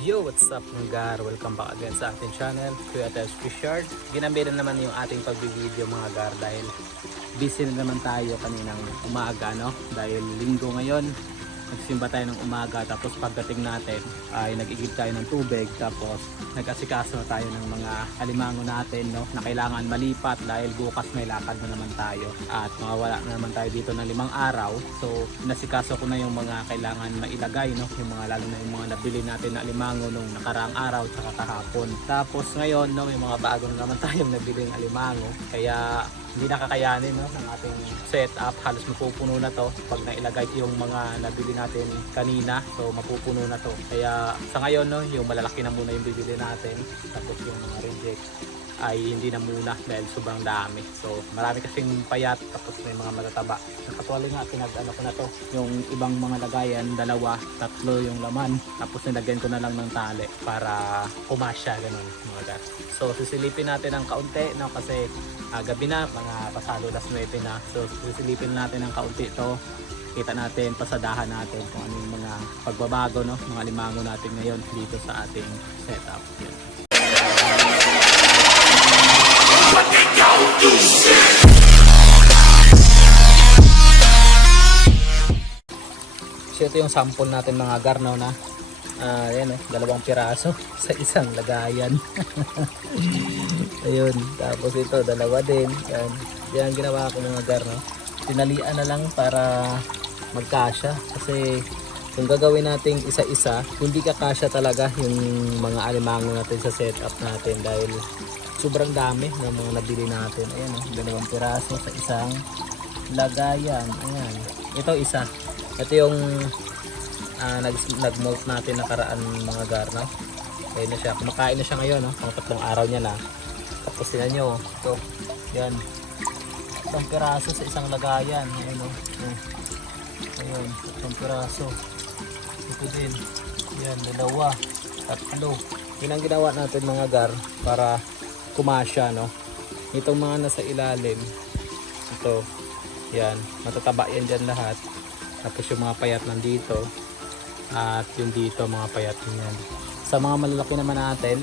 Yo, what's up mga gar? Welcome back again sa ating channel, Kuya Tess Fishard. Ginambilan naman yung ating pagbibideo mga gar dahil busy na naman tayo kaninang umaga, no? Dahil linggo ngayon, nagsimba tayo ng umaga, tapos pagdating natin ay nag-igib tayo ng tubig, tapos nag-asikaso na tayo ng mga alimango natin, no? Na kailangan malipat dahil bukas may lakad na naman tayo at mawawala na naman tayo dito ng 5 araw. So nasikaso ko na yung mga kailangan mailagay, no? Yung mga lalo na yung mga nabili natin na alimango nung nakaraang araw at kahapon. Tapos ngayon, no, may mga bago na naman tayong nabili ng alimango, kaya hindi nakakayanin, no, ng ating setup. Halos mapupuno na to pag nailagay yung mga nabili natin kanina, so mapupuno na to. Kaya sa ngayon, no, yung malalaki na muna yung bibili natin, tapos yung mga reject ay hindi na muna dahil sobrang dami. So marami kasing payat, tapos may mga matataba. Nakatuwali nga, pinag-ano ko na to, yung ibang mga lagayan, 2, 3 yung laman, tapos nilagyan ko na lang ng tali para pumasya, ganun mga guys. So sisilipin natin ng kaunti, no, kasi gabi na, mga pasado 9 na. So sisilipin natin ng kaunti to. Kita natin, pasadahan natin kung ano yung mga pagbabago, no, mga limango natin ngayon dito sa ating setup. Yan. So ito yung sample natin mga garno na ayan, 2 piraso sa isang lagayan. Ayun, tapos ito 2 din. Yan ginawa ko mga garno. Tinalian na lang para magkasya, kasi kung gagawin natin isa-isa, hindi kakasya talaga yung mga alimango natin sa setup natin dahil sobrang dami ng mga nabili natin. Ayan, 2 piraso sa isang lagayan. Ayan, ito isa. Ito yung nag-molt natin nakaraan mga garno. Ayan na siya, kumakain na siya ngayon, no? Pang 3 araw niya na. Tapos sila nyo, ito, yan, 1 piraso sa isang lagayan. Ayan, no? Ayan, 1 piraso. Ito din, yan, 2, 3. Yun ang ginawa natin mga gar para kumasya, no? Itong mga nasa ilalim, ito, yan, matataba yan dyan lahat. Tapos yung mga payat nandito, at yung dito mga payat yan. Sa mga malalaki naman natin,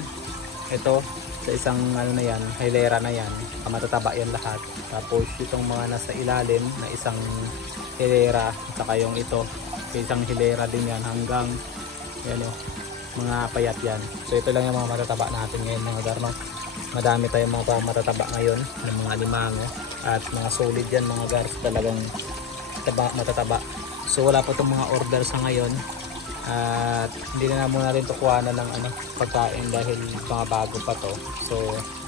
ito sa isang ano na yan, hilera na yan, matataba yan lahat. Tapos itong mga nasa ilalim na isang hilera, at saka yung ito isang hilera din yan, hanggang yan, mga payat yan. So ito lang yung mga matataba natin ngayon mga garno. Madami tayong mga matataba ngayon ng mga limango, at mga solid yan mga gar, talagang matataba. So wala pa itong mga order sa ngayon, at hindi na muna rin ito kuhanan ng pagkain dahil mga bago pa to. So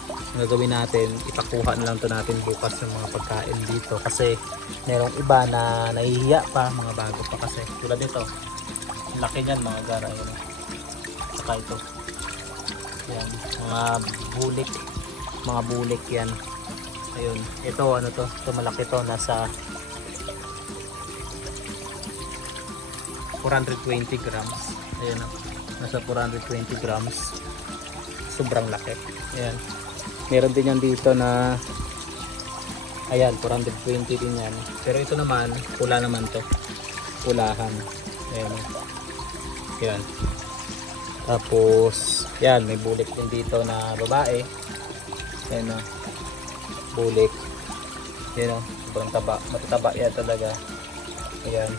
ang gagawin natin, ipakuha na lang to natin bukas yung mga pagkain dito, kasi merong iba na nahihiya pa, mga bago pa kasi. Tulad nito, laki niyan mga gara, yun. Saka ito, yan, mga bulik yan. Ayun, ito ano to, ito malaki to, nasa 420 grams. Ayan, nasa 420 grams. Sobrang laki. Ayan. Meron din yan dito na, ayan, 420 din yan. Pero ito naman, pula naman to. Pulahan. Ayan. Ayan. Tapos, yan, may bulik din dito na babae. Ayan na. Bulik. Ayan o. Sobrang taba. Matataba yan talaga. Ayan.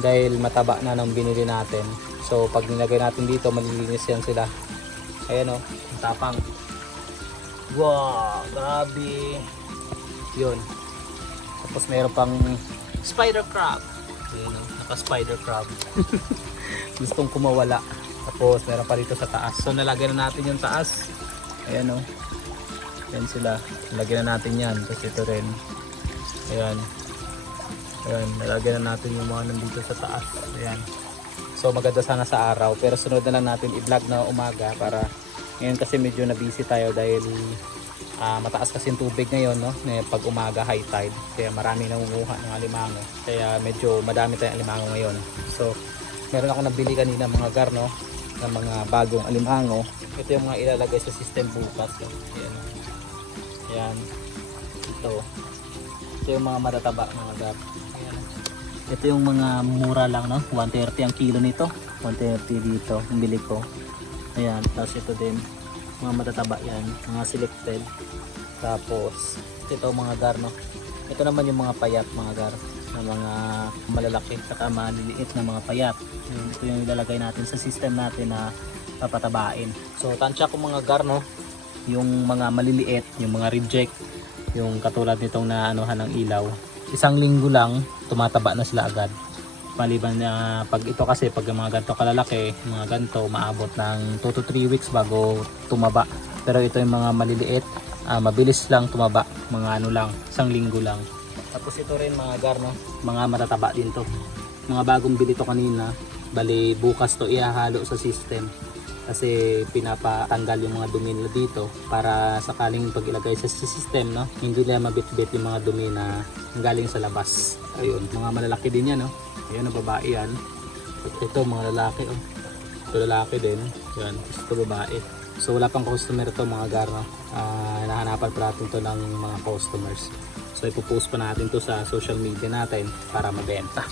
Dahil mataba na nang binili natin. So pag nilagay natin dito, malilinis yan sila. Ayan o, ang tapang. Wow, grabe. Yun. Tapos mayroon pang spider crab. Ayan o, naka spider crab. Gustong kumawala. Tapos mayroon pa dito sa taas. So nalagyan na natin yung taas. Ayan o. Ayan sila. Nalagyan na natin yan. Tapos ito rin. Ayan. Ayan, nalagyan na natin yung mga nandito sa taas. Ayan. So maganda sana sa araw, pero sunod na lang natin i-vlog na umaga, para ngayon kasi medyo na busy tayo dahil mataas kasi yung tubig ngayon, no? Pag umaga high tide, kaya marami nangunguha ng alimango, kaya medyo madami tayong alimango ngayon. So meron ako nabili kanina mga garno ng mga bagong alimango. Ito yung mga ilalagay sa system bukas, no? Ayan. Ayan. Ito yung mga matataba mga gar. Ayan. Ito yung mga mura lang, no? 130 ang kilo nito. 130 dito, ang bili ko. Ayan, tapos ito din. Mga matataba yan, mga selected. Tapos, ito mga gar, no? Ito naman yung mga payat, mga gar. Na mga malalaki, saka maliliit na mga payat. Ito yung ilalagay natin sa system natin na papatabain. So, tansya ko mga gar, no? Yung mga maliliit, yung mga reject, yung katulad nitong na anuhan ng ilaw. Isang linggo lang, tumataba na sila agad. Maliban na pag ito kasi, pag mga ganito kalalaki, mga ganito, maabot ng 2 to 3 weeks bago tumaba. Pero ito yung mga maliliit, mabilis lang tumaba, mga ano lang, isang linggo lang. Tapos ito rin mga gar, no? Mga matataba din to. Mga bagong bili to kanina, bali bukas to ihahalo sa system. Kasi pinapatanggal yung mga dumi nila dito para sakaling pag ilagay sa system, no, hindi nila mabitbit yung mga dumi na galing sa labas. Ayun, mga malalaki din yan, no. Ayun, ang babae yan. Ito mga lalaki, oh. Ito lalaki din. Yan, ito babae. So wala pang customer to mga gar, no. Nahanapan pa natin to ng mga customers. So ipopost pa natin to sa social media natin para mabenta.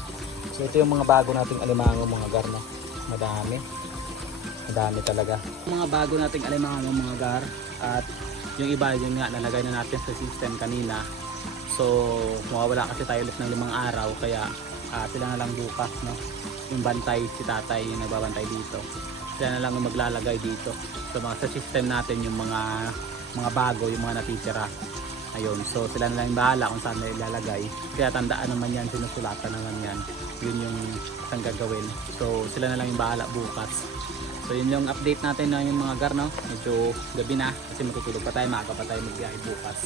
So ito yung mga bago nating alimango mga gar, no. Madami talaga. Mga bago nating alimango mga gar, at yung iba yun nga nalagay na natin sa system kanina. So mawawala kasi tayo ulit ng 5 araw, kaya sila na lang bukas, no. Yung bantay, si tatay yung nagbabantay dito, sila na lang yung maglalagay dito. So mga sa system natin yung mga bago, yung mga natitira. Ayun, so sila na lang yung bahala kung saan na ilalagay. Kaya tandaan naman yan, sinusulatan naman yan. Yun yung isang gagawin. So sila na lang yung bahala bukas. So yun yung update natin na yung mga gar, no. Medyo gabi na kasi matutulog pa tayo, maaga pa tayo magbiyahe bukas.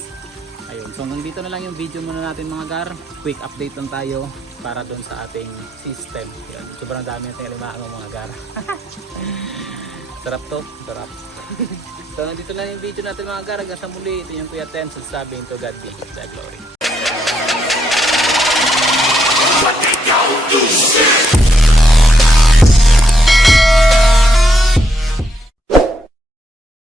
Ayun, so hanggang dito na lang yung video muna natin mga gar. Quick update lang tayo para dun sa ating system. Yan, sobrang dami natin alimango mga gar. Sarap to, sarap. So nandito lang yung video natin mga gar. Hanggang sa muli, ito yung Kuya Ten, sabing to God be the glory.